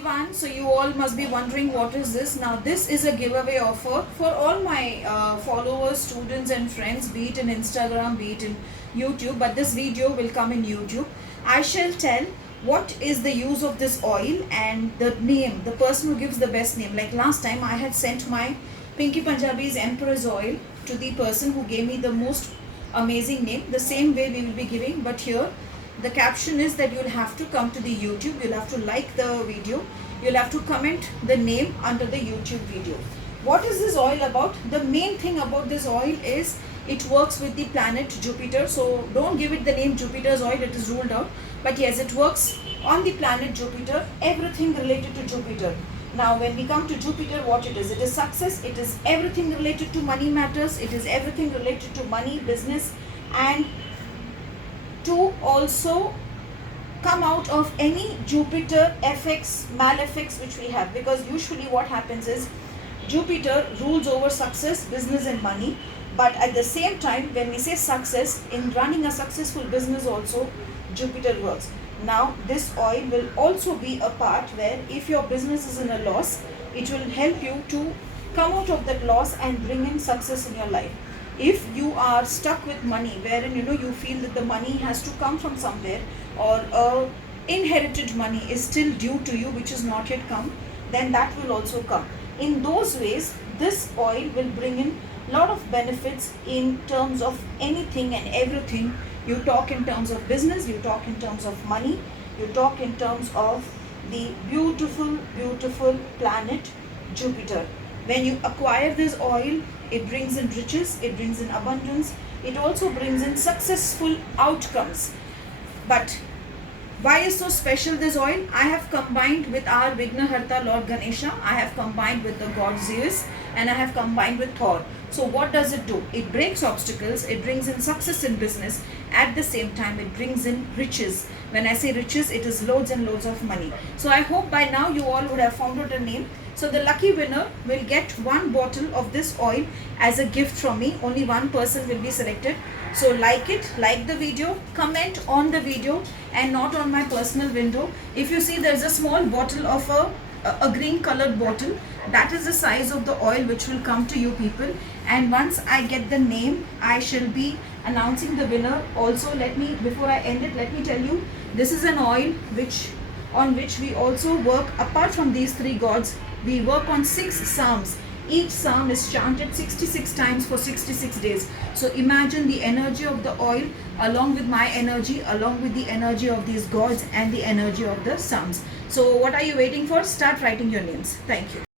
everyone. So you all must be wondering what is this. Now this is a giveaway offer for all my followers, students and friends, be it in Instagram, be it in YouTube, but this video will come in YouTube. I shall tell what is the use of this oil and the name, the person who gives the best name. Like last time I had sent my Pinky Punjabi's Empress oil to the person who gave me the most amazing name. The same way we will be giving, but here the caption is that you'll have to come to the YouTube, you'll have to like the video, you'll have to comment the name under the YouTube video. What is this oil about? The main thing about this oil is it works with the planet Jupiter. So don't give it the name Jupiter's oil, it is ruled out. But yes, it works on the planet Jupiter, everything related to Jupiter. Now when we come to Jupiter, what it is success, it is everything related to money matters, it is everything related to money, business, and to also come out of any Jupiter effects, malefics which we have, because usually what happens is Jupiter rules over success, business and money, but at the same time when we say success, in running a successful business also Jupiter works. Now this oil will also be a part where if your business is in a loss, it will help you to come out of that loss and bring in success in your life. If you are stuck with money, wherein you feel that the money has to come from somewhere, or inherited money is still due to you which is not yet come, then that will also come. In those ways, this oil will bring in lot of benefits in terms of anything and everything. You talk in terms of business, you talk in terms of money, you talk in terms of the beautiful, beautiful planet Jupiter. When you acquire this oil, it brings in riches, it brings in abundance, it also brings in successful outcomes. But why is so special this oil? I have combined with our Vignaharta Lord Ganesha, I have combined with the god Zeus, and I have combined with Thor. So what does it do? It breaks obstacles, it brings in success in business, at the same time it brings in riches. When I say riches, it is loads and loads of money. So I hope by now you all would have found out a name. So the lucky winner will get one bottle of this oil as a gift from me. Only one person will be selected. So like it, like the video, comment on the video and not on my personal window. If you see, there's a small bottle of a green colored bottle. That is the size of the oil which will come to you people. And once I get the name, I shall be announcing the winner. Also, before I end it, let me tell you, this is an oil on which we also work. Apart from these three gods, we work on 6 psalms. Each psalm is chanted 66 times for 66 days. So imagine the energy of the oil along with my energy, along with the energy of these gods and the energy of the psalms. So what are you waiting for? Start writing your names. Thank you.